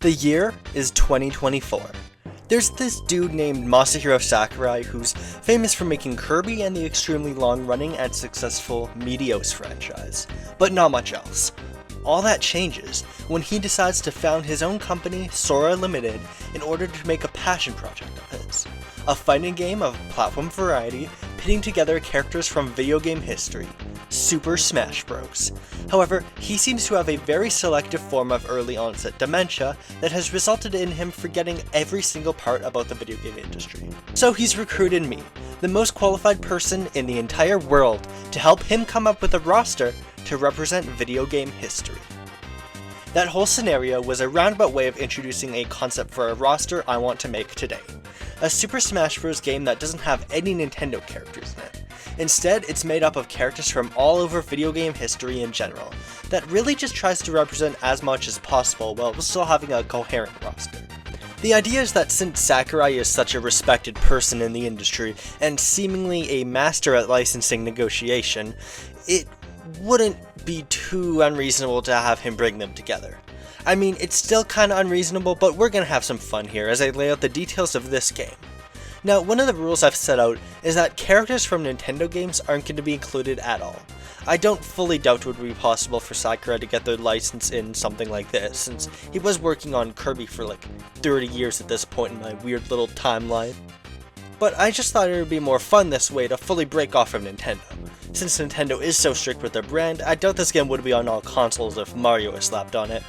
The year is 2024. There's this dude named Masahiro Sakurai who's famous for making Kirby and the extremely long-running and successful Meteos franchise, but not much else. All that changes when he decides to found his own company, Sora Limited, in order to make a passion project of his. A fighting game of platform variety, pitting together characters from video game history, Super Smash Bros. However, he seems to have a very selective form of early onset dementia that has resulted in him forgetting every single part about the video game industry. So he's recruited me, the most qualified person in the entire world, to help him come up with a roster to represent video game history. That whole scenario was a roundabout way of introducing a concept for a roster I want to make today. A Super Smash Bros. Game that doesn't have any Nintendo characters in it. Instead, it's made up of characters from all over video game history in general, that really just tries to represent as much as possible while still having a coherent roster. The idea is that since Sakurai is such a respected person in the industry, and seemingly a master at licensing negotiation, it wouldn't be too unreasonable to have him bring them together. I mean, it's still kinda unreasonable, but we're gonna have some fun here as I lay out the details of this game. Now, one of the rules I've set out is that characters from Nintendo games aren't going to be included at all. I don't fully doubt it would be possible for Sakurai to get their license in something like this, since he was working on Kirby for like 30 years at this point in my weird little timeline. But I just thought it would be more fun this way to fully break off from Nintendo. Since Nintendo is so strict with their brand, I doubt this game would be on all consoles if Mario was slapped on it.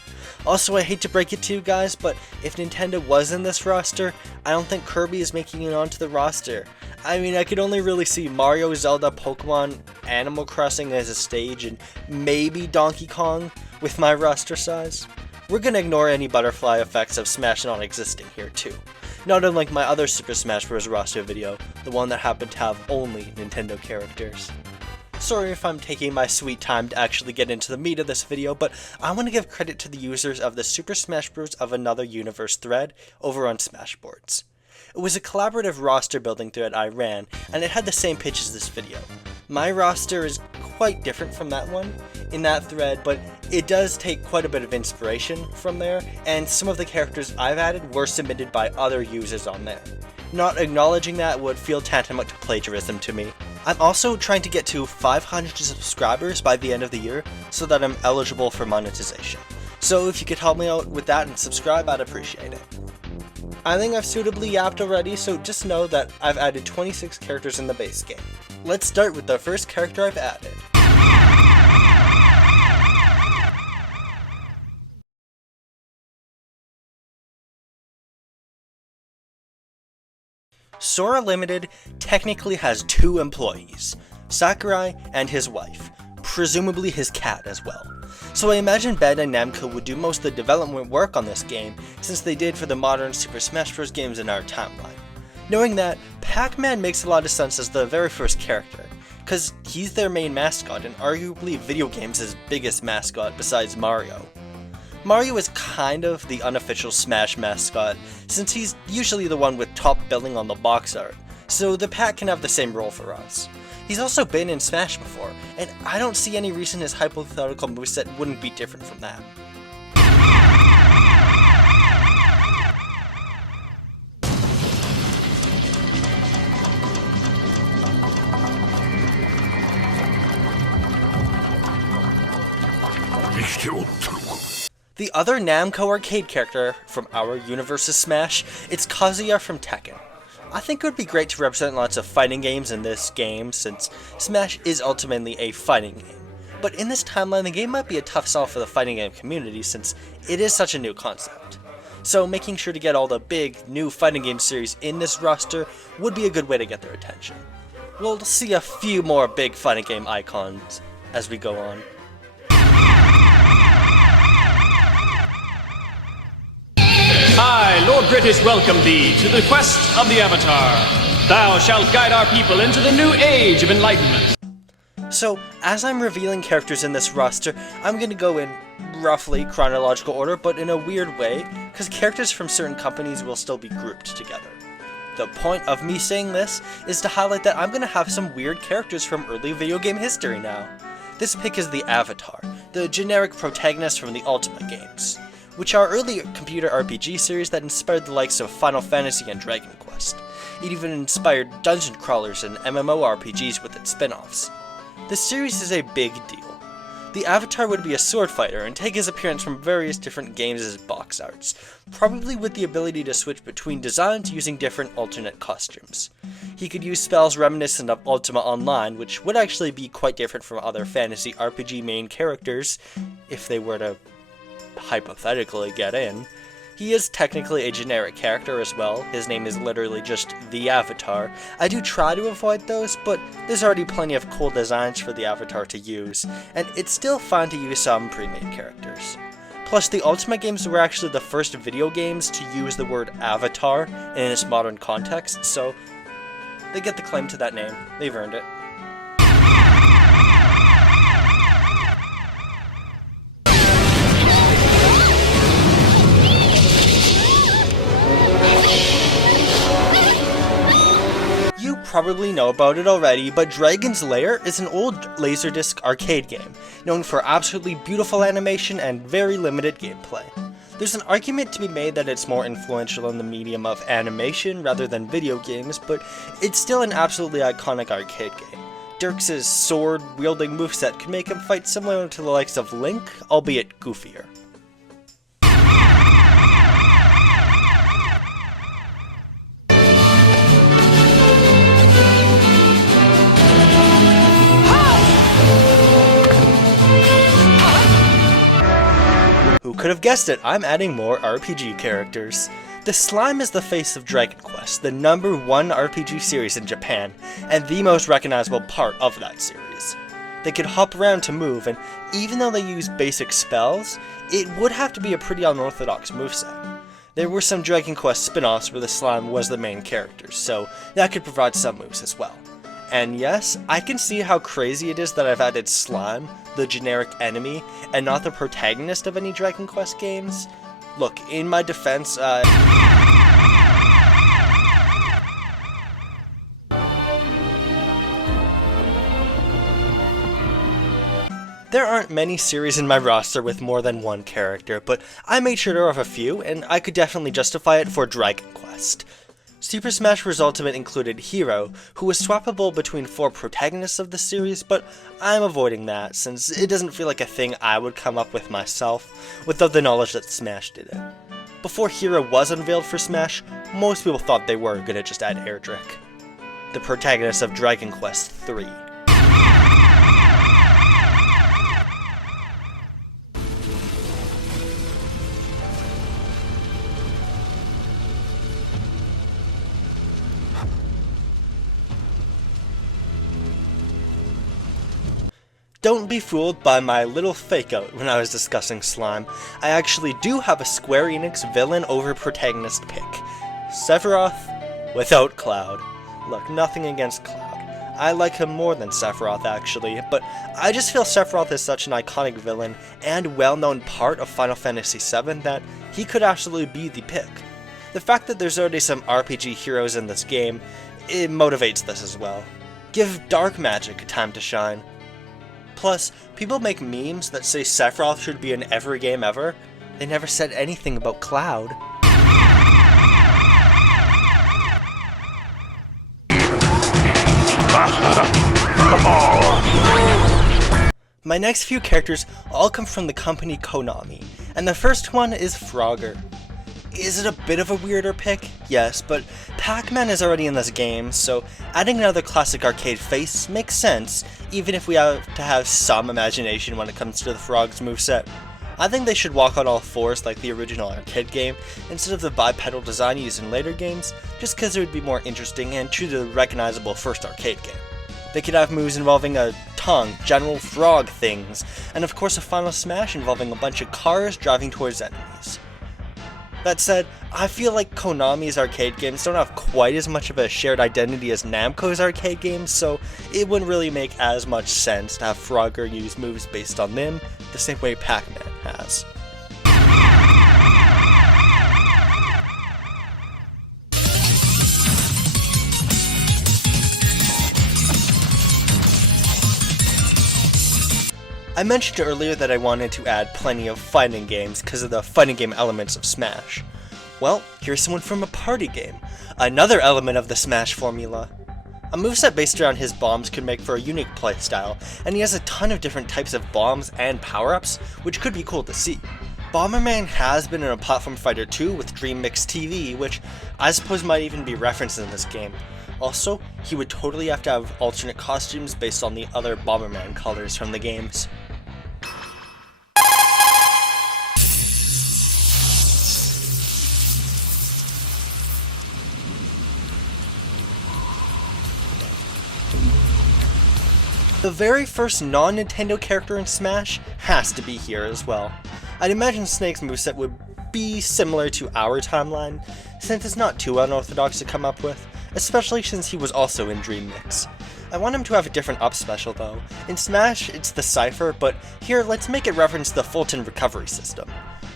Also, I hate to break it to you guys, but if Nintendo was in this roster, I don't think Kirby is making it onto the roster. I mean, I could only really see Mario, Zelda, Pokemon, Animal Crossing as a stage, and maybe Donkey Kong with my roster size. We're gonna ignore any butterfly effects of Smash not existing here too. Not unlike my other Super Smash Bros. Roster video, the one that happened to have only Nintendo characters. Sorry if I'm taking my sweet time to actually get into the meat of this video, but I want to give credit to the users of the Super Smash Bros. Of Another Universe thread over on Smashboards. It was a collaborative roster building thread I ran, and it had the same pitch as this video. My roster is quite different from that one in that thread, but it does take quite a bit of inspiration from there, and some of the characters I've added were submitted by other users on there. Not acknowledging that would feel tantamount to plagiarism to me. I'm also trying to get to 500 subscribers by the end of the year so that I'm eligible for monetization. So if you could help me out with that and subscribe, I'd appreciate it. I think I've suitably yapped already, so just know that I've added 26 characters in the base game. Let's start with the first character I've added. Sora Limited technically has two employees, Sakurai and his wife, presumably his cat as well. So I imagine Bandai Namco would do most of the development work on this game, since they did for the modern Super Smash Bros. Games in our timeline. Knowing that, Pac-Man makes a lot of sense as the very first character, cause he's their main mascot and arguably video games' biggest mascot besides Mario. Mario is kind of the unofficial Smash mascot, since he's usually the one with top billing on the box art, so the Pac can have the same role for us. He's also been in Smash before, and I don't see any reason his hypothetical moveset wouldn't be different from that. The other Namco arcade character from our universe's Smash, it's Kazuya from Tekken. I think it would be great to represent lots of fighting games in this game, since Smash is ultimately a fighting game. But in this timeline, the game might be a tough sell for the fighting game community, since it is such a new concept. So making sure to get all the big, new fighting game series in this roster would be a good way to get their attention. We'll see a few more big fighting game icons as we go on. I, Lord British, welcome thee to the quest of the Avatar. Thou shalt guide our people into the new age of enlightenment. So, as I'm revealing characters in this roster, I'm going to go in roughly chronological order, but in a weird way, because characters from certain companies will still be grouped together. The point of me saying this is to highlight that I'm going to have some weird characters from early video game history now. This pick is the Avatar, the generic protagonist from the Ultima games. which are early computer RPG series that inspired the likes of Final Fantasy and Dragon Quest. It even inspired dungeon crawlers and MMORPGs with its spin-offs. This series is a big deal. The avatar would be a sword fighter and take his appearance from various different games as box arts, probably with the ability to switch between designs using different alternate costumes. He could use spells reminiscent of Ultima Online, which would actually be quite different from other fantasy RPG main characters, if they were to hypothetically get in. He is technically a generic character as well. His name is literally just the Avatar. I do try to avoid those, but there's already plenty of cool designs for the Avatar to use, and it's still fun to use some pre-made characters. Plus, the Ultima games were actually the first video games to use the word Avatar in its modern context, so they get the claim to that name. They've earned it. You probably know about it already, but Dragon's Lair is an old Laserdisc arcade game, known for absolutely beautiful animation and very limited gameplay. There's an argument to be made that it's more influential in the medium of animation rather than video games, but it's still an absolutely iconic arcade game. Dirks' sword-wielding moveset could make him fight similar to the likes of Link, albeit goofier. Who could have guessed it? I'm adding more RPG characters. The Slime is the face of Dragon Quest, the #1 RPG series in Japan, and the most recognizable part of that series. They could hop around to move, and even though they use basic spells, it would have to be a pretty unorthodox moveset. There were some Dragon Quest spin-offs where the Slime was the main character, so that could provide some moves as well. And yes, I can see how crazy it is that I've added Slime, the generic enemy, and not the protagonist of any Dragon Quest games. Look, in my defense, there aren't many series in my roster with more than one character, but I made sure to have a few, and I could definitely justify it for Dragon Quest. Super Smash Bros. Ultimate included Hero, who was swappable between 4 protagonists of the series, but I'm avoiding that, since it doesn't feel like a thing I would come up with myself, without the knowledge that Smash did it. Before Hero was unveiled for Smash, most people thought they were gonna just add Erdrick, the protagonist of Dragon Quest III. Don't be fooled by my little fake out when I was discussing Slime. I actually do have a Square Enix villain over protagonist pick. Sephiroth without Cloud. Look, nothing against Cloud. I like him more than Sephiroth actually, but I just feel Sephiroth is such an iconic villain and well-known part of Final Fantasy VII that he could absolutely be the pick. The fact that there's already some RPG heroes in this game, it motivates this as well. Give Dark Magic a time to shine. Plus, people make memes that say Sephiroth should be in every game ever. They never said anything about Cloud. My next few characters all come from the company Konami, and the first one is Frogger. Is it a bit of a weirder pick? Yes, but Pac-Man is already in this game, so adding another classic arcade face makes sense, even if we have to have some imagination when it comes to the Frog's moveset. I think they should walk on all fours like the original arcade game, instead of the bipedal design used in later games, just because it would be more interesting and true to the recognizable first arcade game. They could have moves involving a tongue, general frog things, and of course a final smash involving a bunch of cars driving towards enemies. That said, I feel like Konami's arcade games don't have quite as much of a shared identity as Namco's arcade games, so it wouldn't really make as much sense to have Frogger use moves based on them, the same way Pac-Man has. I mentioned earlier that I wanted to add plenty of fighting games because of the fighting game elements of Smash. Well, here's someone from a party game, another element of the Smash formula. A moveset based around his bombs could make for a unique playstyle, and he has a ton of different types of bombs and power-ups, which could be cool to see. Bomberman has been in a Platform Fighter 2 with Dream Mix TV, which I suppose might even be referenced in this game. Also, he would totally have to have alternate costumes based on the other Bomberman colors from the games. The very first non-Nintendo character in Smash has to be here as well. I'd imagine Snake's moveset would be similar to our timeline, since it's not too unorthodox to come up with, especially since he was also in Dream Mix. I want him to have a different up special though. In Smash, it's the Cypher, but here let's make it reference the Fulton recovery system.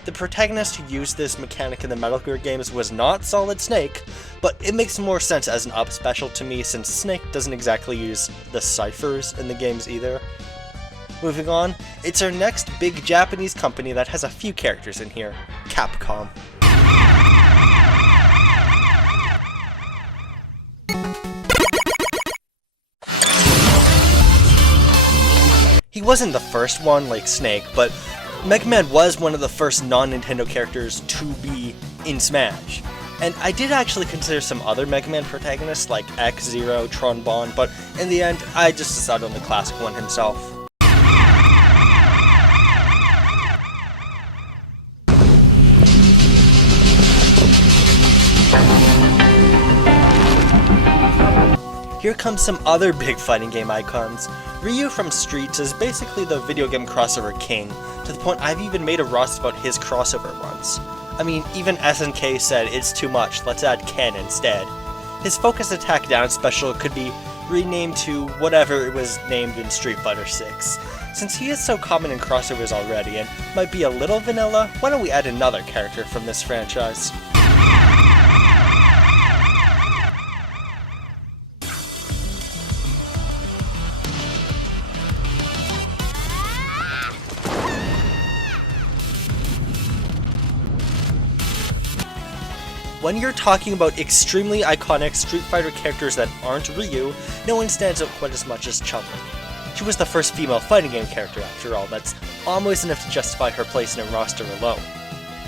The protagonist who used this mechanic in the Metal Gear games was not Solid Snake, but it makes more sense as an up special to me since Snake doesn't exactly use the ciphers in the games either. Moving on, it's our next big Japanese company that has a few characters in here, Capcom. He wasn't the first one like Snake, but Mega Man was one of the first non-Nintendo characters to be in Smash. And I did actually consider some other Mega Man protagonists like X-Zero, Tron Bonne, but in the end, I just decided on the classic one himself. Here comes some other big fighting game icons. Ryu from Streets is basically the video game crossover king, to the point I've even made a roast about his crossover once. I mean, even SNK said it's too much, let's add Ken instead. His focus attack down special could be renamed to whatever it was named in Street Fighter 6. Since he is so common in crossovers already and might be a little vanilla, why don't we add another character from this franchise? When you're talking about extremely iconic Street Fighter characters that aren't Ryu, no one stands out quite as much as Chun-Li. She was the first female fighting game character after all, that's almost enough to justify her place in a roster alone.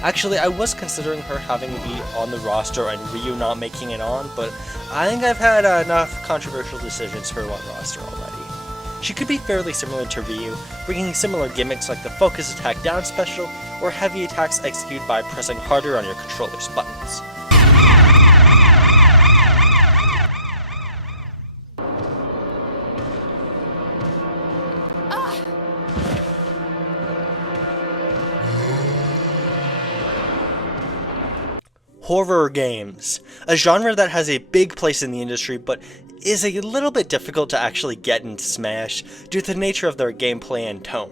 Actually, I was considering her having to be on the roster and Ryu not making it on, but I think I've had enough controversial decisions for one roster already. She could be fairly similar to Ryu, bringing similar gimmicks like the focus attack down special, or heavy attacks executed by pressing harder on your controller's buttons. Horror games, a genre that has a big place in the industry but is a little bit difficult to actually get into Smash due to the nature of their gameplay and tone.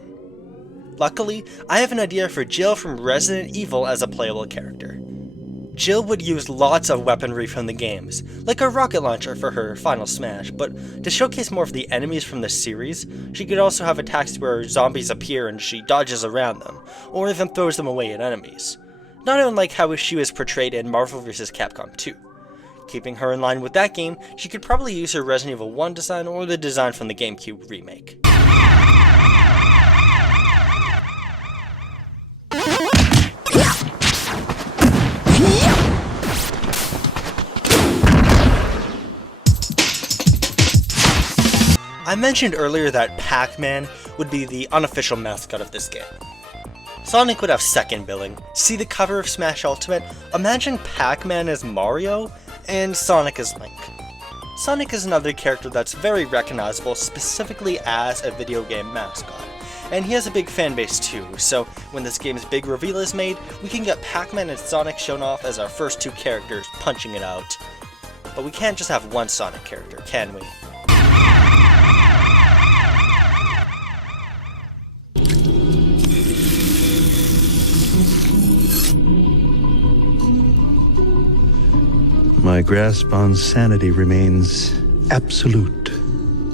Luckily, I have an idea for Jill from Resident Evil as a playable character. Jill would use lots of weaponry from the games, like a rocket launcher for her final Smash, but to showcase more of the enemies from the series, she could also have attacks where zombies appear and she dodges around them, or even throws them away at enemies. Not unlike how she was portrayed in Marvel vs. Capcom 2. Keeping her in line with that game, she could probably use her Resident Evil 1 design or the design from the GameCube remake. I mentioned earlier that Pac-Man would be the unofficial mascot of this game. Sonic would have second billing. See the cover of Smash Ultimate? Imagine Pac-Man as Mario, and Sonic as Link. Sonic is another character that's very recognizable specifically as a video game mascot, and he has a big fan base too, so when this game's big reveal is made, we can get Pac-Man and Sonic shown off as our first two characters punching it out. But we can't just have one Sonic character, can we? My grasp on sanity remains absolute.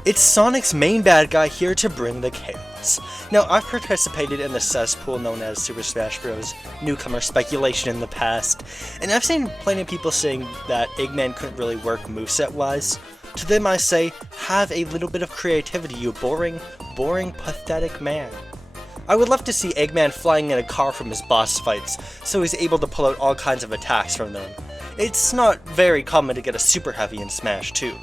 It's Sonic's main bad guy here to bring the chaos. fans. Now, I've participated in the cesspool known as Super Smash Bros. Newcomer speculation in the past, and I've seen plenty of people saying that Eggman couldn't really work moveset-wise. To them I say, have a little bit of creativity, you boring, pathetic man. I would love to see Eggman flying in a car from his boss fights, so he's able to pull out all kinds of attacks from them. It's not very common to get a Super Heavy in Smash 2.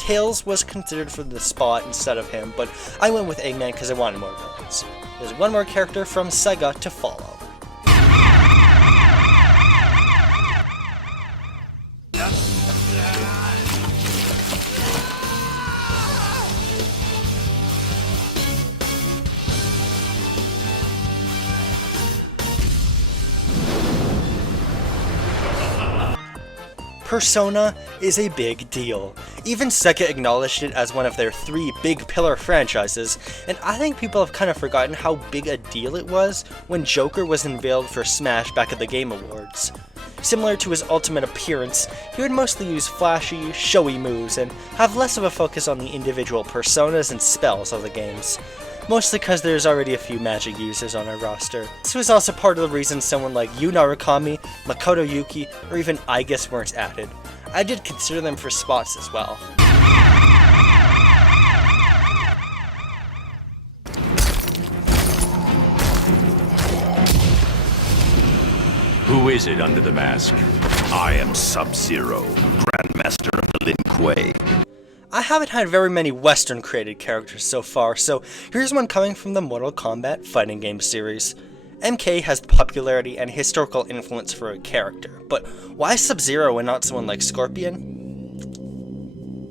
Tails was considered for the spot instead of him, but I went with Eggman because I wanted more villains. There's one more character from Sega to follow. Persona is a big deal. Even Sega acknowledged it as one of their 3 big pillar franchises, and I think people have kind of forgotten how big a deal it was when Joker was unveiled for Smash back at the Game Awards. Similar to his ultimate appearance, he would mostly use flashy, showy moves and have less of a focus on the individual personas and spells of the games. Mostly because there's already a few magic users on our roster. This was also part of the reason someone like Yu Narukami, Makoto Yuki, or even Aigis weren't added. I did consider them for spots as well. Who is it under the mask? I am Sub-Zero, Grandmaster of the Lin Kuei. I haven't had very many Western created characters so far, so here's one coming from the Mortal Kombat fighting game series. MK has the popularity and historical influence for a character, but why Sub-Zero and not someone like Scorpion?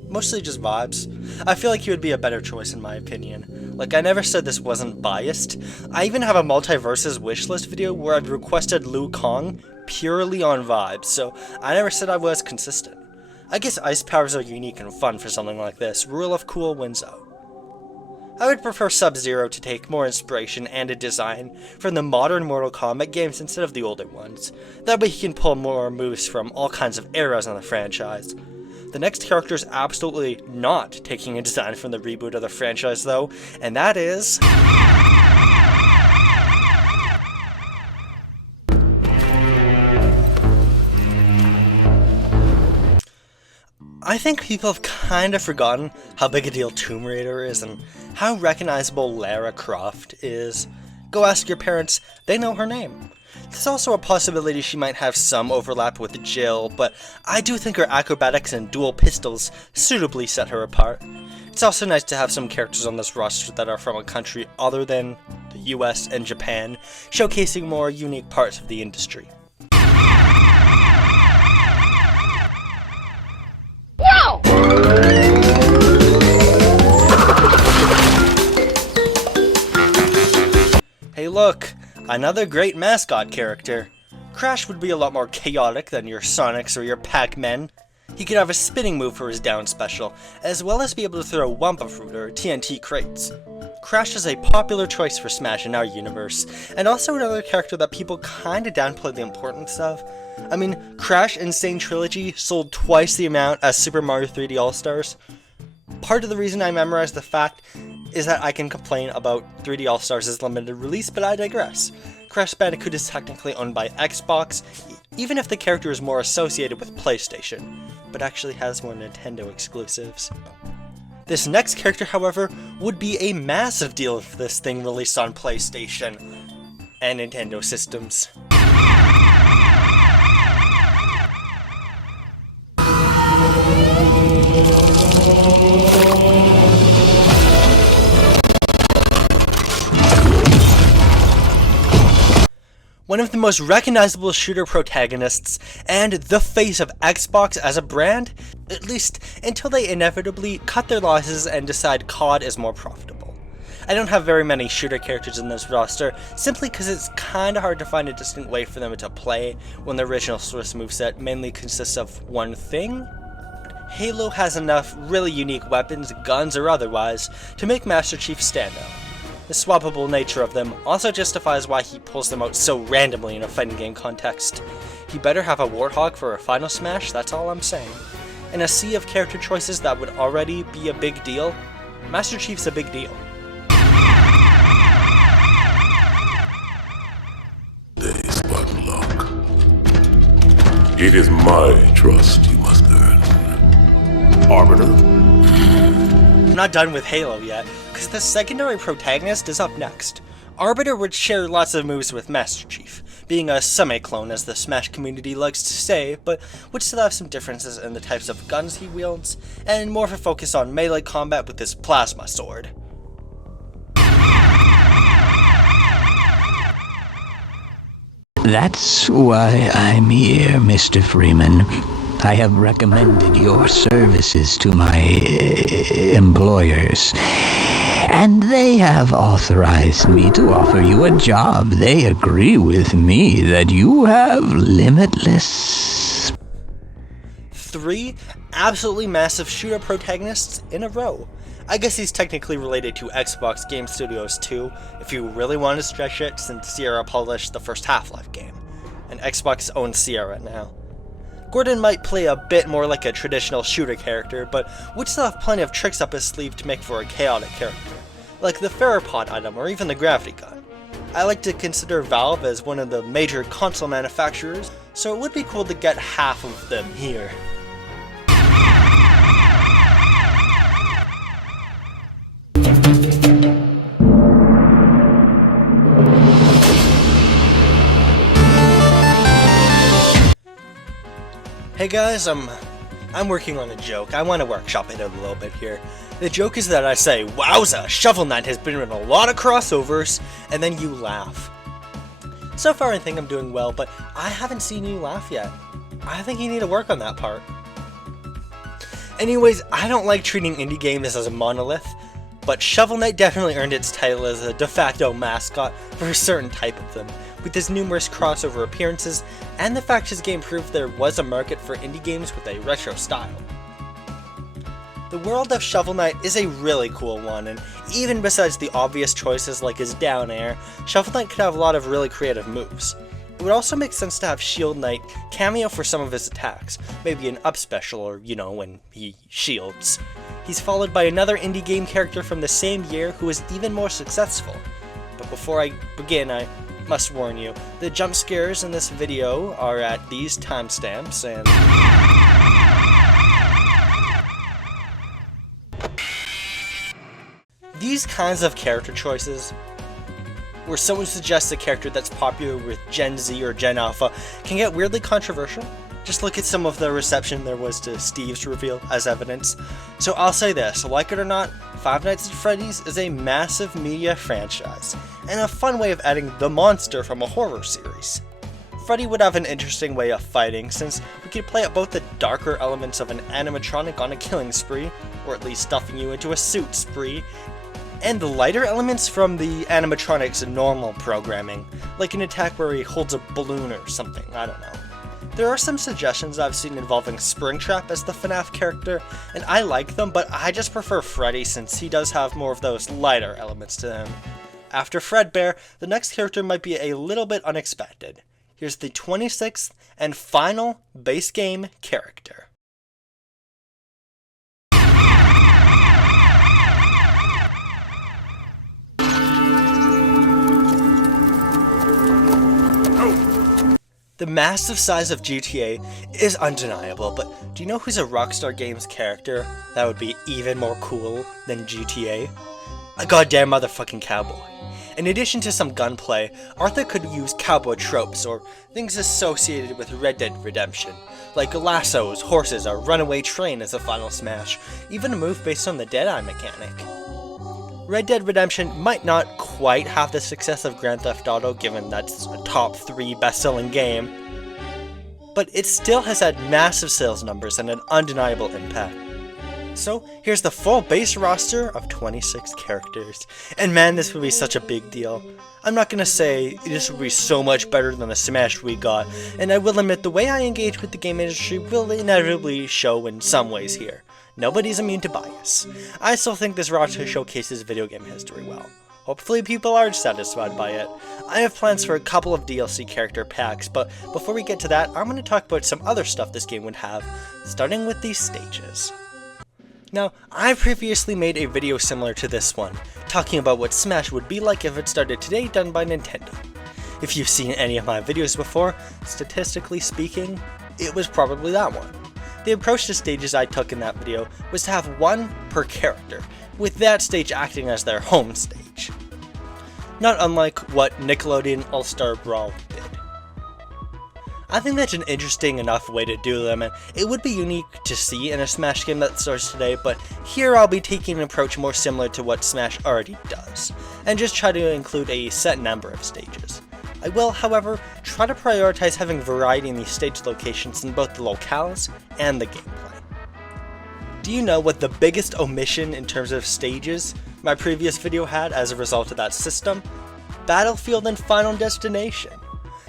Mostly just vibes. I feel like he would be a better choice in my opinion. Like, I never said this wasn't biased. I even have a multiverses wishlist video where I've requested Liu Kang purely on vibes, so I never said I was consistent. I guess ice powers are unique and fun for something like this. Rule of cool wins out. I would prefer Sub-Zero to take more inspiration and a design from the modern Mortal Kombat games instead of the older ones. That way he can pull more moves from all kinds of eras on the franchise. The next character is absolutely not taking a design from the reboot of the franchise though, and that is... I think people have kind of forgotten how big a deal Tomb Raider is and how recognizable Lara Croft is. Go ask your parents, they know her name. There's also a possibility she might have some overlap with Jill, but I do think her acrobatics and dual pistols suitably set her apart. It's also nice to have some characters on this roster that are from a country other than the US and Japan, showcasing more unique parts of the industry. Hey look, another great mascot character. Crash would be a lot more chaotic than your Sonics or your Pac-Men. He could have a spinning move for his down special, as well as be able to throw Wumpa Fruit or TNT crates. Crash is a popular choice for Smash in our universe, and also another character that people kinda downplay the importance of. I mean, Crash Insane Trilogy sold twice the amount as Super Mario 3D All-Stars. Part of the reason I memorized the fact is that I can complain about 3D All-Stars' limited release, but I digress. Crash Bandicoot is technically owned by Xbox, even if the character is more associated with PlayStation, but actually has more Nintendo exclusives. This next character, however, would be a massive deal if this thing released on PlayStation and Nintendo systems. One of the most recognizable shooter protagonists, and the face of Xbox as a brand, at least until they inevitably cut their losses and decide COD is more profitable. I don't have very many shooter characters in this roster, simply because it's kinda hard to find a distinct way for them to play when the original source moveset mainly consists of one thing. Halo has enough really unique weapons, guns or otherwise, to make Master Chief stand out. The swappable nature of them also justifies why he pulls them out so randomly in a fighting game context. He better have a Warthog for a final smash, that's all I'm saying. In a sea of character choices that would already be a big deal, Master Chief's a big deal. It is my trust you must earn. Arbiter? I'm not done with Halo yet, because the secondary protagonist is up next. Arbiter would share lots of moves with Master Chief, being a semi-clone as the Smash community likes to say, but would still have some differences in the types of guns he wields, and more of a focus on melee combat with his plasma sword. That's why I'm here, Mr. Freeman. I have recommended your services to my employers, and they have authorized me to offer you a job. They agree with me that you have limitless... 3 absolutely massive shooter protagonists in a row. I guess he's technically related to Xbox Game Studios too, if you really want to stretch it, since Sierra published the first Half-Life game, and Xbox owns Sierra now. Gordon might play a bit more like a traditional shooter character, but would still have plenty of tricks up his sleeve to make for a chaotic character, like the Ferropod item or even the gravity gun. I like to consider Valve as one of the major console manufacturers, so it would be cool to get half of them here. Hey guys, I'm working on a joke. I want to workshop it a little bit here. The joke is that I say, "Wowza, Shovel Knight has been in a lot of crossovers," and then you laugh. So far I think I'm doing well, but I haven't seen you laugh yet. I think you need to work on that part. Anyways, I don't like treating indie games as a monolith, but Shovel Knight definitely earned its title as a de facto mascot for a certain type of them, with his numerous crossover appearances, and the fact his game proved there was a market for indie games with a retro style. The world of Shovel Knight is a really cool one, and even besides the obvious choices like his down air, Shovel Knight could have a lot of really creative moves. It would also make sense to have Shield Knight cameo for some of his attacks, maybe an up special or, when he shields. He's followed by another indie game character from the same year who is even more successful. But before I begin, I must warn you, the jump scares in this video are at these timestamps, and... These kinds of character choices, where someone suggests a character that's popular with Gen Z or Gen Alpha, can get weirdly controversial. Just look at some of the reception there was to Steve's reveal as evidence. So I'll say this, like it or not, Five Nights at Freddy's is a massive media franchise, and a fun way of adding the monster from a horror series. Freddy would have an interesting way of fighting, since we could play at both the darker elements of an animatronic on a killing spree, or at least stuffing you into a suit spree, and the lighter elements from the animatronic's normal programming, like an attack where he holds a balloon or something, I don't know. There are some suggestions I've seen involving Springtrap as the FNAF character, and I like them, but I just prefer Freddy since he does have more of those lighter elements to him. After Fredbear, the next character might be a little bit unexpected. Here's the 26th and final base game character. The massive size of GTA is undeniable, but do you know who's a Rockstar Games character that would be even more cool than GTA? A goddamn motherfucking cowboy. In addition to some gunplay, Arthur could use cowboy tropes or things associated with Red Dead Redemption, like lassos, horses, a runaway train as a final smash, even a move based on the Deadeye mechanic. Red Dead Redemption might not quite have the success of Grand Theft Auto given that's a top 3 best-selling game, but it still has had massive sales numbers and an undeniable impact. So here's the full base roster of 26 characters, and man, this would be such a big deal. I'm not gonna say this would be so much better than the Smash we got, and I will admit the way I engage with the game industry will inevitably show in some ways here. Nobody's immune to bias. I still think this roster showcases video game history well. Hopefully people are satisfied by it. I have plans for a couple of DLC character packs, but before we get to that, I'm going to talk about some other stuff this game would have, starting with these stages. Now, I previously made a video similar to this one, talking about what Smash would be like if it started today done by Nintendo. If you've seen any of my videos before, statistically speaking, it was probably that one. The approach to stages I took in that video was to have one per character, with that stage acting as their home stage. Not unlike what Nickelodeon All-Star Brawl did. I think that's an interesting enough way to do them, and it would be unique to see in a Smash game that starts today, but here I'll be taking an approach more similar to what Smash already does, and just try to include a set number of stages. I will, however, try to prioritize having variety in these stage locations in both the locales and the gameplay. Do you know what the biggest omission in terms of stages my previous video had as a result of that system? Battlefield and Final Destination.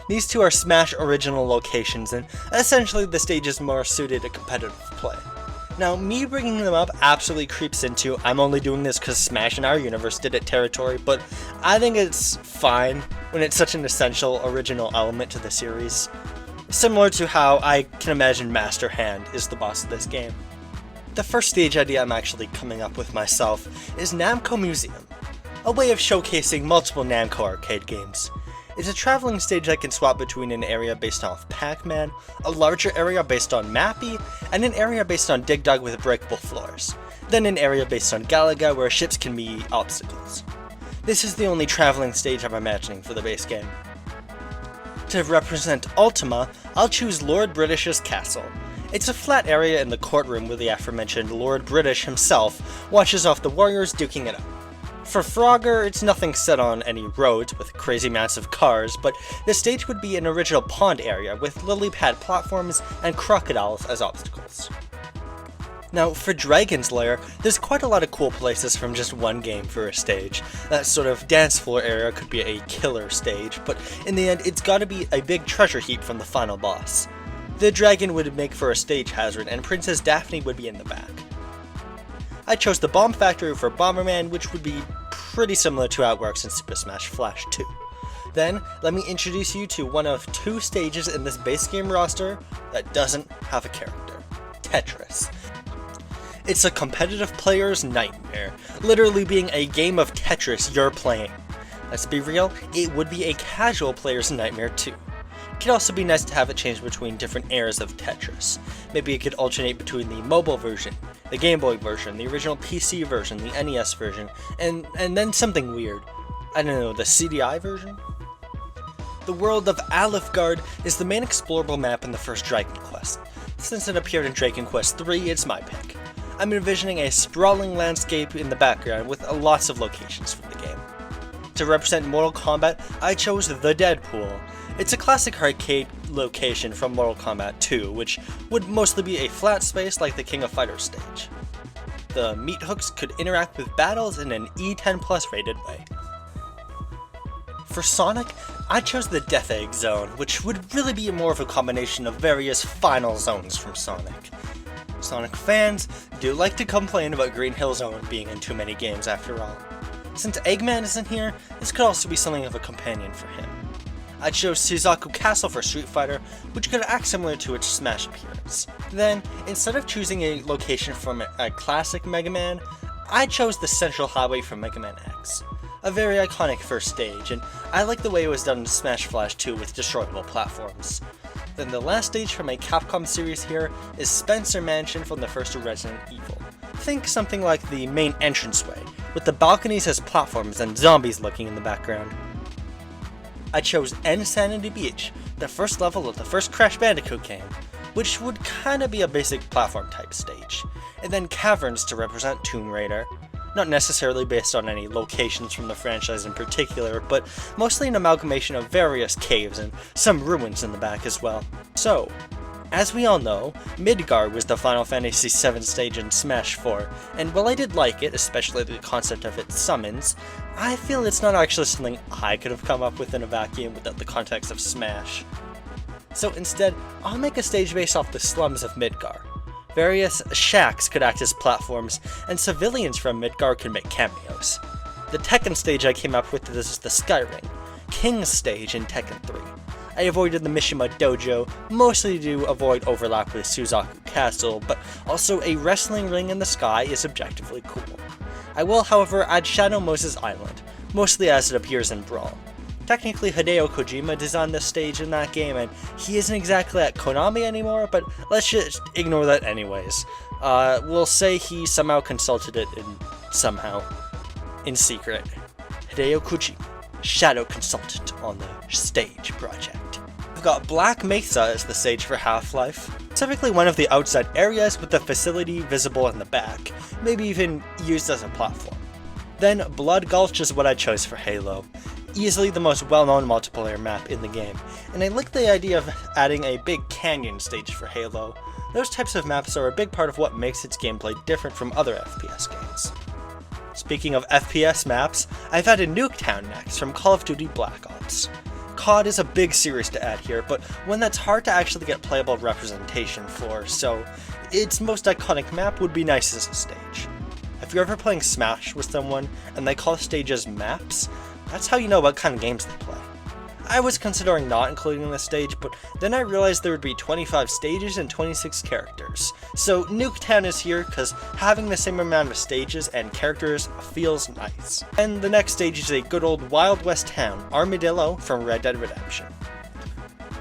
These two are Smash original locations, and essentially the stage is more suited to competitive play. Now, me bringing them up absolutely creeps into I'm only doing this because Smash in our universe did it territory, but I think it's fine when it's such an essential original element to the series. Similar to how I can imagine Master Hand is the boss of this game. The first stage idea I'm actually coming up with myself is Namco Museum, a way of showcasing multiple Namco arcade games. It's a traveling stage that can swap between an area based off Pac-Man, a larger area based on Mappy, and an area based on Dig Dug with breakable floors, then an area based on Galaga where ships can be obstacles. This is the only traveling stage I'm imagining for the base game. To represent Ultima, I'll choose Lord British's castle. It's a flat area in the courtroom where the aforementioned Lord British himself watches off the warriors duking it out. For Frogger, it's nothing set on any roads with crazy amounts of cars, but the stage would be an original pond area with lily pad platforms and crocodiles as obstacles. Now, for Dragon's Lair, there's quite a lot of cool places from just one game for a stage. That sort of dance floor area could be a killer stage, but in the end, it's gotta be a big treasure heap from the final boss. The dragon would make for a stage hazard, and Princess Daphne would be in the back. I chose the Bomb Factory for Bomberman, which would be pretty similar to how it works in Super Smash Flash 2. Then, let me introduce you to one of two stages in this base game roster that doesn't have a character: Tetris. It's a competitive player's nightmare, literally being a game of Tetris you're playing. Let's be real, it would be a casual player's nightmare too. It could also be nice to have it change between different eras of Tetris. Maybe it could alternate between the mobile version, the Game Boy version, the original PC version, the NES version, and then something weird. I don't know, the CDI version? The world of Alifgard is the main explorable map in the first Dragon Quest. Since it appeared in Dragon Quest III, it's my pick. I'm envisioning a sprawling landscape in the background with lots of locations from the game. To represent Mortal Kombat, I chose the Deadpool. It's a classic arcade location from Mortal Kombat 2, which would mostly be a flat space like the King of Fighters stage. The meat hooks could interact with battles in an E10+ rated way. For Sonic, I chose the Death Egg Zone, which would really be more of a combination of various final zones from Sonic. Sonic fans do like to complain about Green Hill Zone being in too many games after all. Since Eggman isn't here, this could also be something of a companion for him. I chose Suzaku Castle for Street Fighter, which could act similar to its Smash appearance. Then, instead of choosing a location from a classic Mega Man, I chose the Central Highway from Mega Man X. A very iconic first stage, and I like the way it was done in Smash Flash 2 with destroyable platforms. Then the last stage from a Capcom series here is Spencer Mansion from the first Resident Evil. Think something like the main entranceway, with the balconies as platforms and zombies lurking in the background. I chose Insanity Beach, the first level of the first Crash Bandicoot game, which would kinda be a basic platform type stage, and then Caverns to represent Tomb Raider. Not necessarily based on any locations from the franchise in particular, but mostly an amalgamation of various caves and some ruins in the back as well. So, as we all know, Midgar was the Final Fantasy VII stage in Smash 4, and while I did like it, especially the concept of its summons, I feel it's not actually something I could have come up with in a vacuum without the context of Smash. So instead, I'll make a stage based off the slums of Midgar. Various shacks could act as platforms, and civilians from Midgar can make cameos. The Tekken stage I came up with is the Skyring, King's stage in Tekken 3. I avoided the Mishima Dojo, mostly to avoid overlap with Suzaku Castle, but also a wrestling ring in the sky is objectively cool. I will, however, add Shadow Moses Island, mostly as it appears in Brawl. Technically, Hideo Kojima designed this stage in that game, and he isn't exactly at Konami anymore, but let's just ignore that anyways. We'll say he somehow consulted it in secret. Hideo Kojima, shadow consultant on the stage project. We've got Black Mesa as the stage for Half-Life, specifically one of the outside areas with the facility visible in the back, maybe even used as a platform. Then Blood Gulch is what I chose for Halo, easily the most well-known multiplayer map in the game, and I like the idea of adding a big canyon stage for Halo. Those types of maps are a big part of what makes its gameplay different from other FPS games. Speaking of FPS maps, I've added Nuketown next from Call of Duty Black Ops. COD is a big series to add here, but one that's hard to actually get playable representation for, so its most iconic map would be nice as a stage. If you're ever playing Smash with someone and they call stages maps, that's how you know what kind of games they play. I was considering not including this stage, but then I realized there would be 25 stages and 26 characters. So Nuketown is here because having the same amount of stages and characters feels nice. And the next stage is a good old Wild West town, Armadillo from Red Dead Redemption.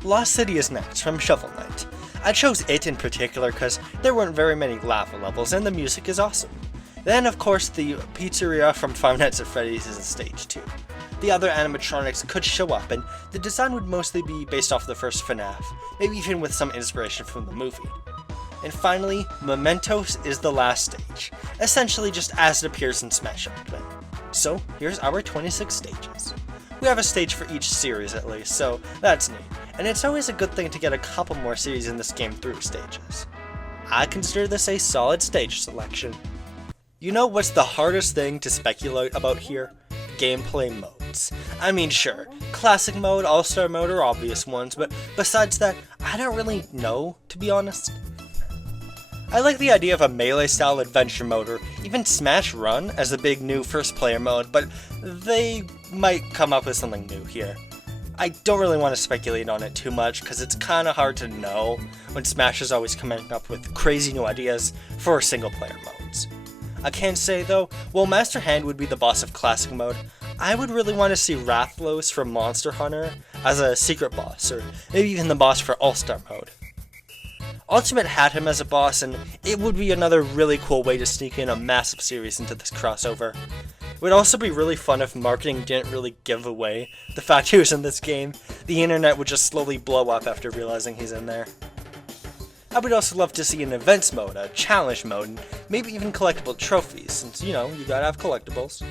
Lost City is next from Shovel Knight. I chose it in particular because there weren't very many lava levels and the music is awesome. Then of course the pizzeria from Five Nights at Freddy's is in stage 2. The other animatronics could show up, and the design would mostly be based off the first FNAF, maybe even with some inspiration from the movie. And finally, Mementos is the last stage, essentially just as it appears in Smash Ultimate. So here's our 26 stages. We have a stage for each series at least, so that's neat, and it's always a good thing to get a couple more series in this game through stages. I consider this a solid stage selection. You know what's the hardest thing to speculate about here? Gameplay modes. I mean, sure, classic mode, all-star mode are obvious ones, but besides that, I don't really know, to be honest. I like the idea of a melee-style adventure mode, or even Smash Run as a big new first-player mode, but they might come up with something new here. I don't really want to speculate on it too much, because it's kinda hard to know when Smash is always coming up with crazy new ideas for single-player modes. I can say though, while Master Hand would be the boss of Classic Mode, I would really want to see Rathlos from Monster Hunter as a secret boss, or maybe even the boss for All-Star Mode. Ultimate had him as a boss, and it would be another really cool way to sneak in a massive series into this crossover. It would also be really fun if marketing didn't really give away the fact he was in this game. The internet would just slowly blow up after realizing he's in there. I would also love to see an events mode, a challenge mode, and maybe even collectible trophies, since, you know, you gotta have collectibles.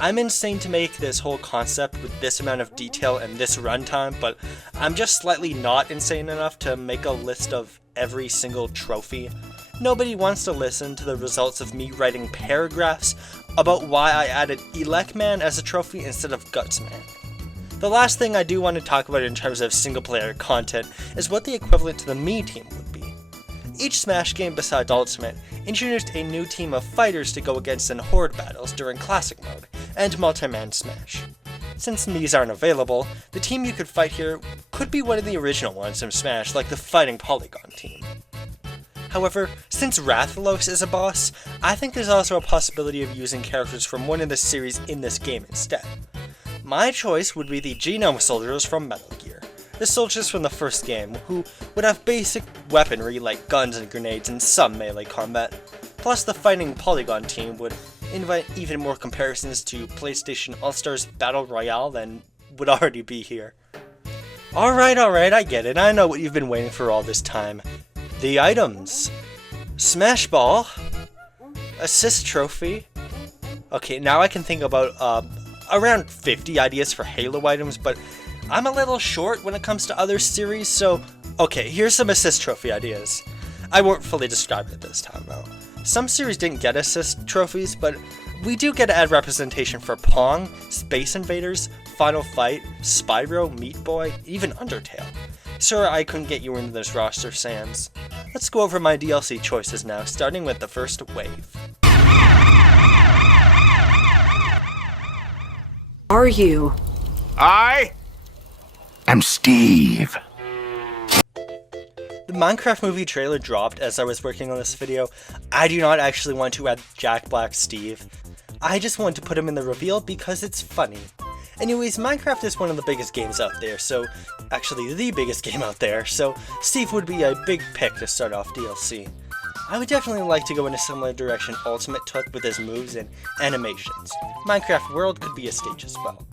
I'm insane to make this whole concept with this amount of detail and this runtime, but I'm just slightly not insane enough to make a list of every single trophy. Nobody wants to listen to the results of me writing paragraphs about why I added Elecman as a trophy instead of Gutsman. The last thing I do want to talk about in terms of single-player content is what the equivalent to the Mii team would be. Each Smash game besides Ultimate introduced a new team of fighters to go against in Horde battles during Classic Mode and Multi-Man Smash. Since Miis aren't available, the team you could fight here could be one of the original ones from Smash, like the Fighting Polygon team. However, since Rathalos is a boss, I think there's also a possibility of using characters from one of the series in this game instead. My choice would be the Genome Soldiers from Metal Gear. The soldiers from the first game, who would have basic weaponry like guns and grenades and some melee combat. Plus the Fighting Polygon team would invite even more comparisons to PlayStation All-Stars Battle Royale than would already be here. Alright, I get it. I know what you've been waiting for all this time. The items. Smash Ball. Assist Trophy. Okay, now I can think about around 50 ideas for Halo items, but I'm a little short when it comes to other series, so okay, here's some assist trophy ideas. I won't fully describe it this time though. Some series didn't get assist trophies, but we do get to add representation for Pong, Space Invaders, Final Fight, Spyro, Meat Boy, even Undertale. Sorry I couldn't get you into this roster, Sans. Let's go over my DLC choices now, starting with the first wave. Are you? I'm Steve. The Minecraft movie trailer dropped as I was working on this video. I do not actually want to add Jack Black Steve. I just want to put him in the reveal because it's funny. Anyways, Minecraft is one of the biggest games out there, so actually the biggest game out there, so Steve would be a big pick to start off DLC. I would definitely like to go in a similar direction Ultimate took with his moves and animations. Minecraft World could be a stage as well.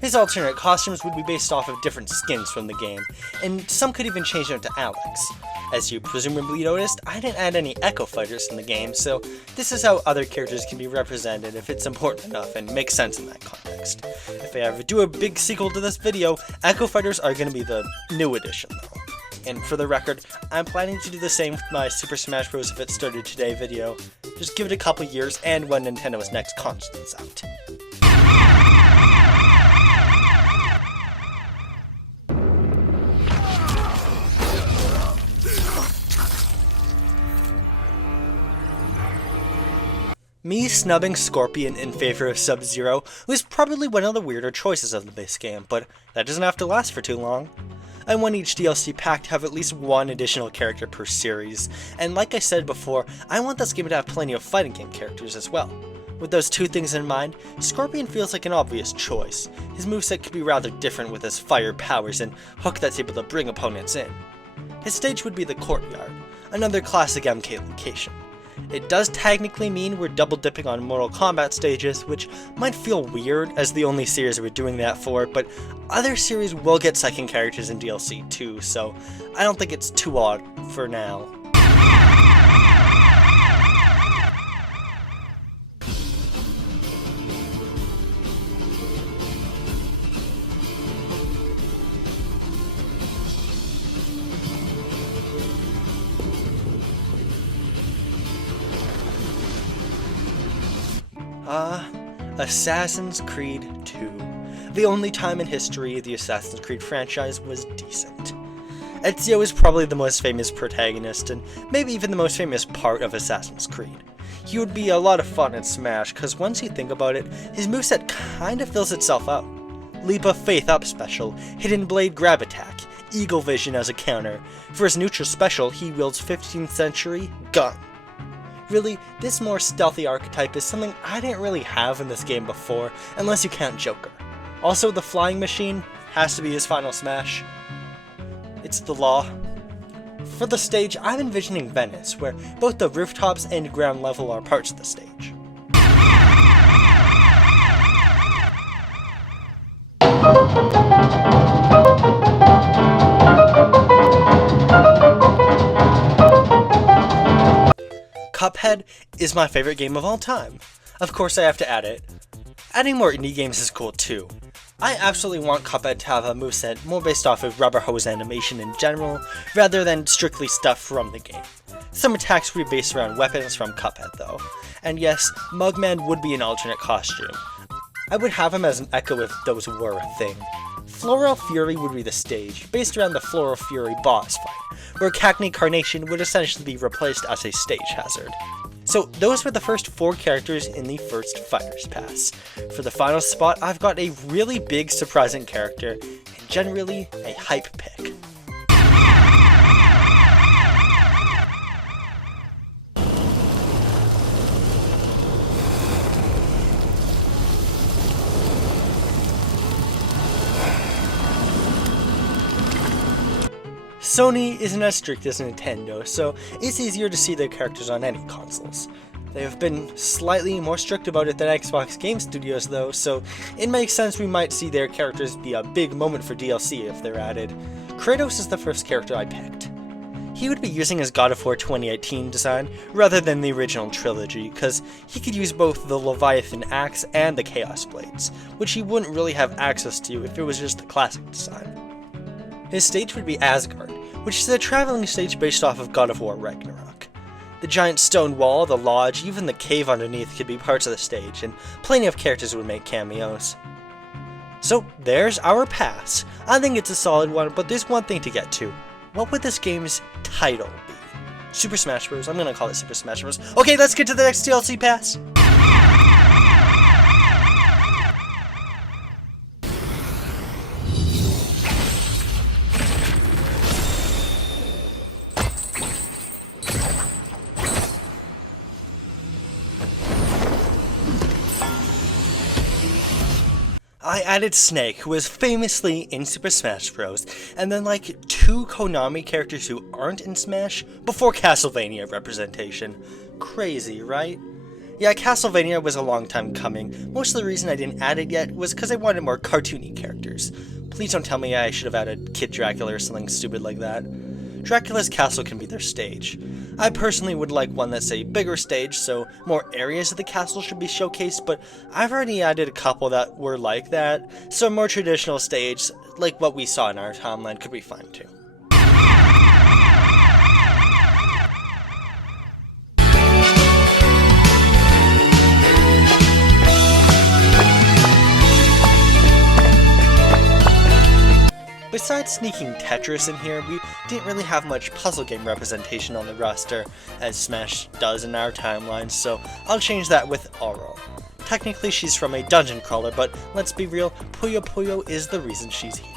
His alternate costumes would be based off of different skins from the game, and some could even change them to Alex. As you presumably noticed, I didn't add any Echo Fighters in the game, so this is how other characters can be represented if it's important enough and makes sense in that context. If I ever do a big sequel to this video, Echo Fighters are going to be the new edition though. And for the record, I'm planning to do the same with my Super Smash Bros. If it started today video. Just give it a couple years and when Nintendo's next console is out. Me snubbing Scorpion in favor of Sub-Zero was probably one of the weirder choices of the base game, but that doesn't have to last for too long. I want each DLC pack to have at least one additional character per series, and like I said before, I want this game to have plenty of fighting game characters as well. With those two things in mind, Scorpion feels like an obvious choice. His moveset could be rather different with his fire powers and hook that's able to bring opponents in. His stage would be the Courtyard, another classic MK location. It does technically mean we're double dipping on Mortal Kombat stages, which might feel weird as the only series we're doing that for, but other series will get second characters in DLC too, so I don't think it's too odd for now. Assassin's Creed 2. The only time in history the Assassin's Creed franchise was decent. Ezio is probably the most famous protagonist, and maybe even the most famous part of Assassin's Creed. He would be a lot of fun in Smash, cause once you think about it, his moveset kinda fills itself out. Leap of Faith up special, Hidden Blade grab attack, Eagle Vision as a counter. For his neutral special, he wields 15th century gun. Really, this more stealthy archetype is something I didn't really have in this game before, unless you count Joker. Also, the flying machine has to be his final smash. It's the law. For the stage, I'm envisioning Venice, where both the rooftops and ground level are parts of the stage. Cuphead is my favorite game of all time. Of course I have to add it. Adding more indie games is cool too. I absolutely want Cuphead to have a moveset more based off of rubber hose animation in general, rather than strictly stuff from the game. Some attacks would be based around weapons from Cuphead though. And yes, Mugman would be an alternate costume. I would have him as an Echo if those were a thing. Floral Fury would be the stage, based around the Floral Fury boss fight, where Cacnea Carnation would essentially be replaced as a stage hazard. So those were the first 4 characters in the first Fighters Pass. For the final spot, I've got a really big surprising character, and generally a hype pick. Sony isn't as strict as Nintendo, so it's easier to see their characters on any consoles. They have been slightly more strict about it than Xbox Game Studios though, so it makes sense we might see their characters be a big moment for DLC if they're added. Kratos is the first character I picked. He would be using his God of War 2018 design rather than the original trilogy, because he could use both the Leviathan Axe and the Chaos Blades, which he wouldn't really have access to if it was just the classic design. His stage would be Asgard, which is a traveling stage based off of God of War Ragnarok. The giant stone wall, the lodge, even the cave underneath could be parts of the stage, and plenty of characters would make cameos. So there's our pass. I think it's a solid one, but there's one thing to get to. What would this game's title be? Super Smash Bros. I'm gonna call it Super Smash Bros. Okay, let's get to the next DLC pass. I added Snake, who was famously in Super Smash Bros., and then like 2 Konami characters who aren't in Smash before Castlevania representation. Crazy, right? Yeah, Castlevania was a long time coming. Most of the reason I didn't add it yet was because I wanted more cartoony characters. Please don't tell me I should have added Kid Dracula or something stupid like that. Dracula's castle can be their stage. I personally would like one that's a bigger stage, so more areas of the castle should be showcased, but I've already added a couple that were like that, so a more traditional stage, like what we saw in our timeline, could be fine too. Besides sneaking Tetris in here, we didn't really have much puzzle game representation on the roster, as Smash does in our timeline, so I'll change that with Oro. Technically she's from a dungeon crawler, but let's be real, Puyo Puyo is the reason she's here.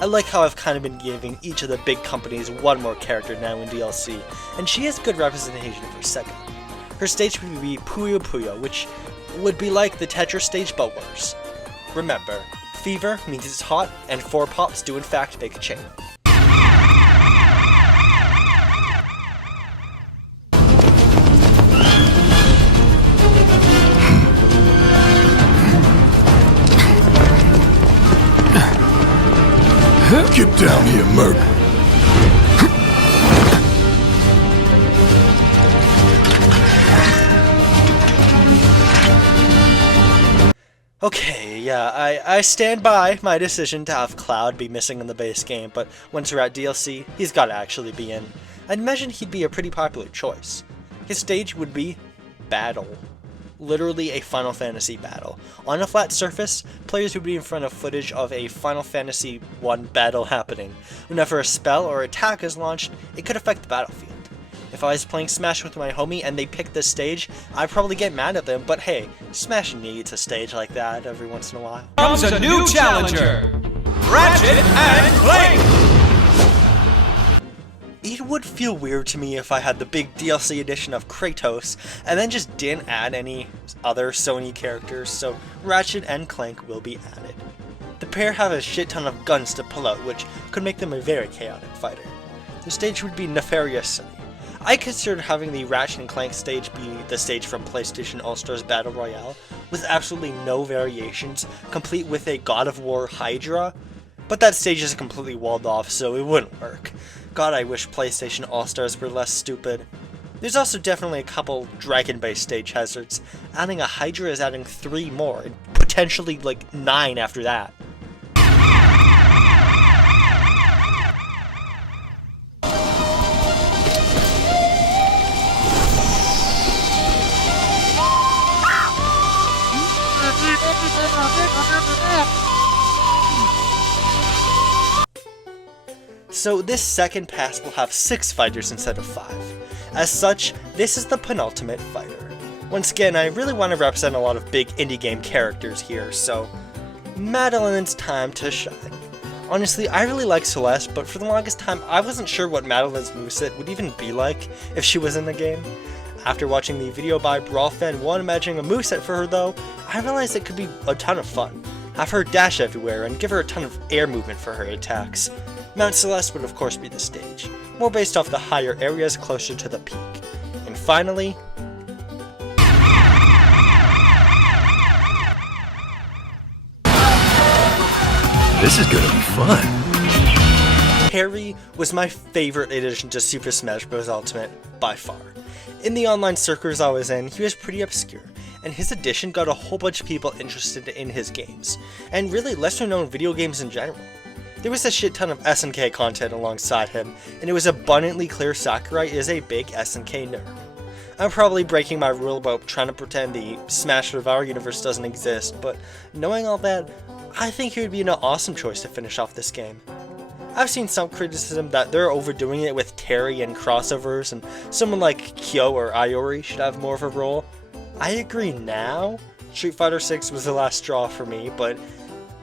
I like how I've kind of been giving each of the big companies one more character now in DLC, and she has good representation for Sega. Her stage would be Puyo Puyo, which would be like the Tetris stage but worse. Remember, fever means it's hot, and 4 pops do in fact make a chain. Get down here, Merc. Okay, yeah, I stand by my decision to have Cloud be missing in the base game, but once we're at DLC, he's gotta actually be in. I'd imagine he'd be a pretty popular choice. His stage would be Battle. Literally a Final Fantasy battle. On a flat surface, players would be in front of footage of a Final Fantasy I battle happening. Whenever a spell or attack is launched, it could affect the battlefield. If I was playing Smash with my homie and they picked this stage, I'd probably get mad at them, but hey, Smash needs a stage like that every once in a while. Comes a new challenger, Ratchet and Clank! It would feel weird to me if I had the big DLC edition of Kratos, and then just didn't add any other Sony characters, so Ratchet and Clank will be added. The pair have a shit ton of guns to pull out, which could make them a very chaotic fighter. The stage would be Nefarious City. I considered having the Ratchet and Clank stage be the stage from PlayStation All-Stars Battle Royale, with absolutely no variations, complete with a God of War Hydra, but that stage is completely walled off, so it wouldn't work. God, I wish PlayStation All-Stars were less stupid. There's also definitely a couple dragon-based stage hazards. Adding a Hydra is adding 3 more, and potentially like 9 after that. So this second pass will have 6 fighters instead of 5. As such, this is the penultimate fighter. Once again, I really want to represent a lot of big indie game characters here, so Madeline's time to shine. Honestly, I really like Celeste, but for the longest time, I wasn't sure what Madeline's moveset would even be like if she was in the game. After watching the video by BrawlFan1 imagining a moveset for her though, I realized it could be a ton of fun. Have her dash everywhere and give her a ton of air movement for her attacks. Mount Celeste would of course be the stage, more based off the higher areas closer to the peak. And finally, This is gonna be fun. Harry was my favorite addition to Super Smash Bros. Ultimate, by far. In the online circles I was in, he was pretty obscure, and his addition got a whole bunch of people interested in his games, and really lesser known video games in general. There was a shit ton of SNK content alongside him, and it was abundantly clear Sakurai is a big SNK nerd. I'm probably breaking my rule about trying to pretend the Smash of our universe doesn't exist, but knowing all that, I think he would be an awesome choice to finish off this game. I've seen some criticism that they're overdoing it with Terry and crossovers, and someone like Kyo or Iori should have more of a role. I agree now. Street Fighter 6 was the last straw for me, but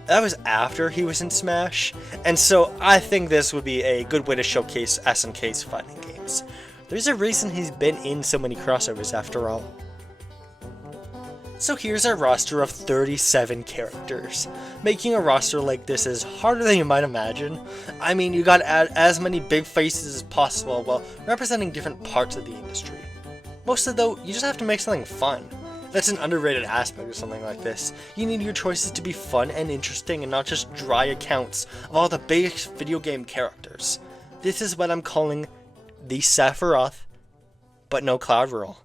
that was after he was in Smash, and so I think this would be a good way to showcase SNK's fighting games. There's a reason he's been in so many crossovers after all. So here's our roster of 37 characters. Making a roster like this is harder than you might imagine. I mean, you gotta add as many big faces as possible while representing different parts of the industry. Mostly though, you just have to make something fun. That's an underrated aspect of something like this. You need your choices to be fun and interesting and not just dry accounts of all the biggest video game characters. This is what I'm calling the Sephiroth, but no Cloud Roll.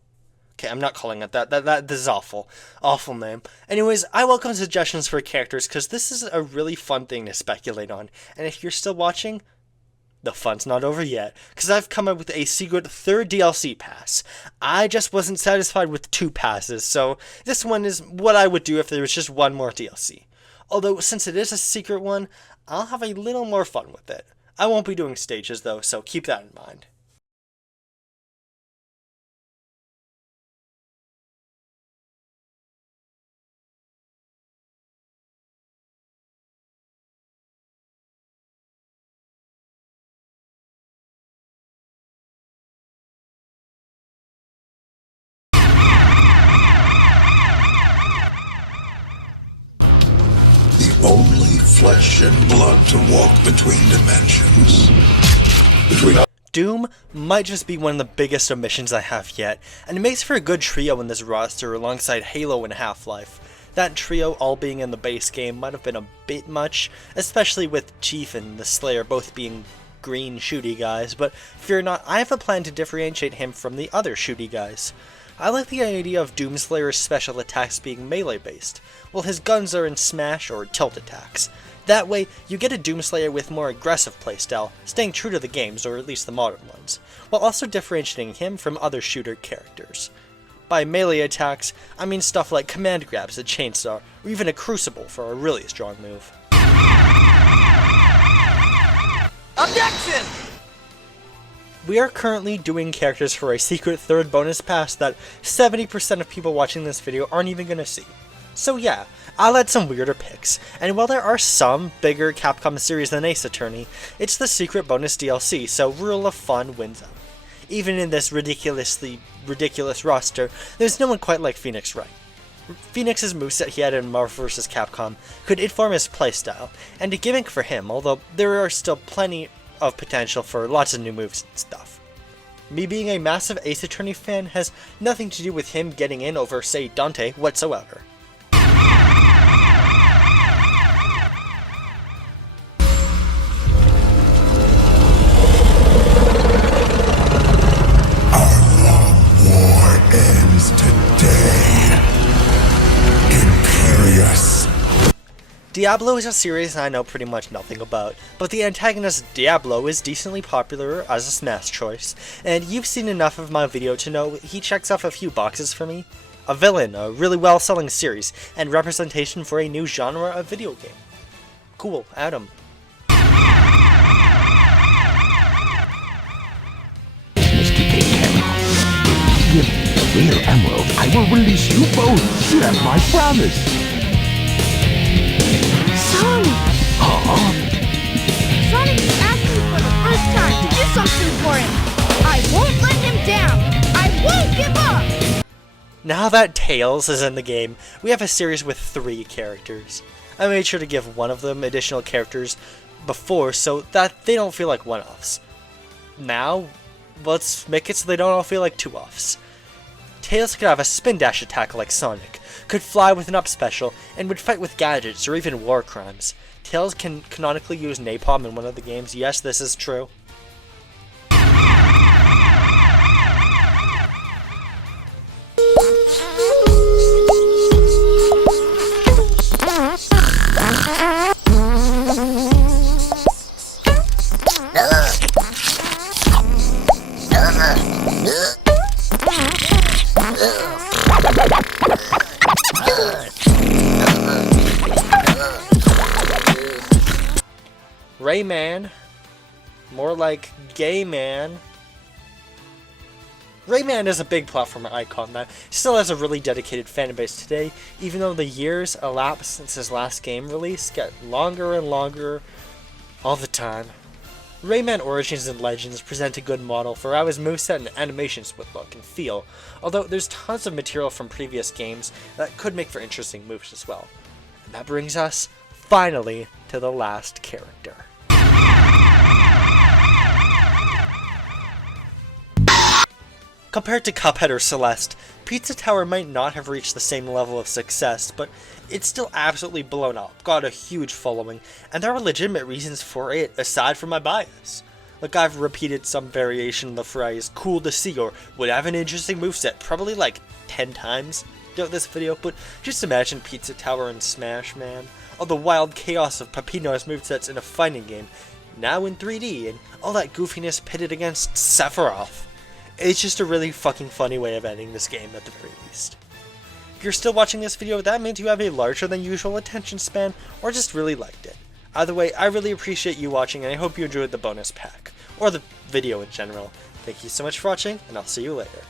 Okay, I'm not calling it that. This is awful. Awful name. Anyways, I welcome suggestions for characters because this is a really fun thing to speculate on. And if you're still watching, the fun's not over yet, because I've come up with a secret third DLC pass. I just wasn't satisfied with 2 passes, so this one is what I would do if there was just one more DLC. Although, since it is a secret one, I'll have a little more fun with it. I won't be doing stages though, so keep that in mind. Only flesh and blood to walk between dimensions. Doom might just be one of the biggest omissions I have yet, and it makes for a good trio in this roster alongside Halo and Half-Life. That trio all being in the base game might have been a bit much, especially with Chief and the Slayer both being green shooty guys, but fear not, I have a plan to differentiate him from the other shooty guys. I like the idea of Doomslayer's special attacks being melee based, while his guns are in smash or tilt attacks. That way, you get a Doomslayer with more aggressive playstyle, staying true to the games, or at least the modern ones, while also differentiating him from other shooter characters. By melee attacks, I mean stuff like command grabs, a chainsaw, or even a crucible for a really strong move. Objection! We are currently doing characters for a secret third bonus pass that 70% of people watching this video aren't even gonna see. So yeah, I'll add some weirder picks, and while there are some bigger Capcom series than Ace Attorney, it's the secret bonus DLC, so rule of fun wins out. Even in this ridiculous roster, there's no one quite like Phoenix Wright. Phoenix's moveset he had in Marvel vs. Capcom could inform his playstyle, and a gimmick for him, although there are still plenty of potential for lots of new moves and stuff. Me being a massive Ace Attorney fan has nothing to do with him getting in over, say, Dante whatsoever. War ends today. Imperious. Diablo is a series I know pretty much nothing about, but the antagonist Diablo is decently popular as a Smash choice, and you've seen enough of my video to know he checks off a few boxes for me. A villain, a really well-selling series, and representation for a new genre of video game. Cool, Adam. Mr. King, give me the rare emerald. I will release you both. You have my promise. Sonic! Huh? Sonic is asking for the first time to do something for him! I won't let him down! I won't give up! Now that Tails is in the game, we have a series with 3 characters. I made sure to give one of them additional characters before so that they don't feel like one-offs. Now, let's make it so they don't all feel like 2-offs. Tails could have a spin dash attack like Sonic, could fly with an up special, and would fight with gadgets or even war crimes. Tails can canonically use napalm in one of the games. Yes, this is true. Rayman, more like Gay Man. Rayman is a big platformer icon that still has a really dedicated fan base today, even though the years elapsed since his last game release get longer and longer all the time. Rayman Origins and Legends present a good model for how his moveset and animations would look and feel, although there's tons of material from previous games that could make for interesting moves as well. And that brings us, finally, to the last character. Compared to Cuphead or Celeste, Pizza Tower might not have reached the same level of success, but it's still absolutely blown up, got a huge following, and there are legitimate reasons for it aside from my bias. Like, I've repeated some variation of the phrase cool to see or would have an interesting moveset probably like 10 times throughout this video, but just imagine Pizza Tower and Smash, man. All the wild chaos of Peppino's movesets in a fighting game, now in 3D, and all that goofiness pitted against Sephiroth. It's just a really fucking funny way of ending this game at the very least. If you're still watching this video, that means you have a larger than usual attention span, or just really liked it. Either way, I really appreciate you watching, and I hope you enjoyed the bonus pack, or the video in general. Thank you so much for watching, and I'll see you later.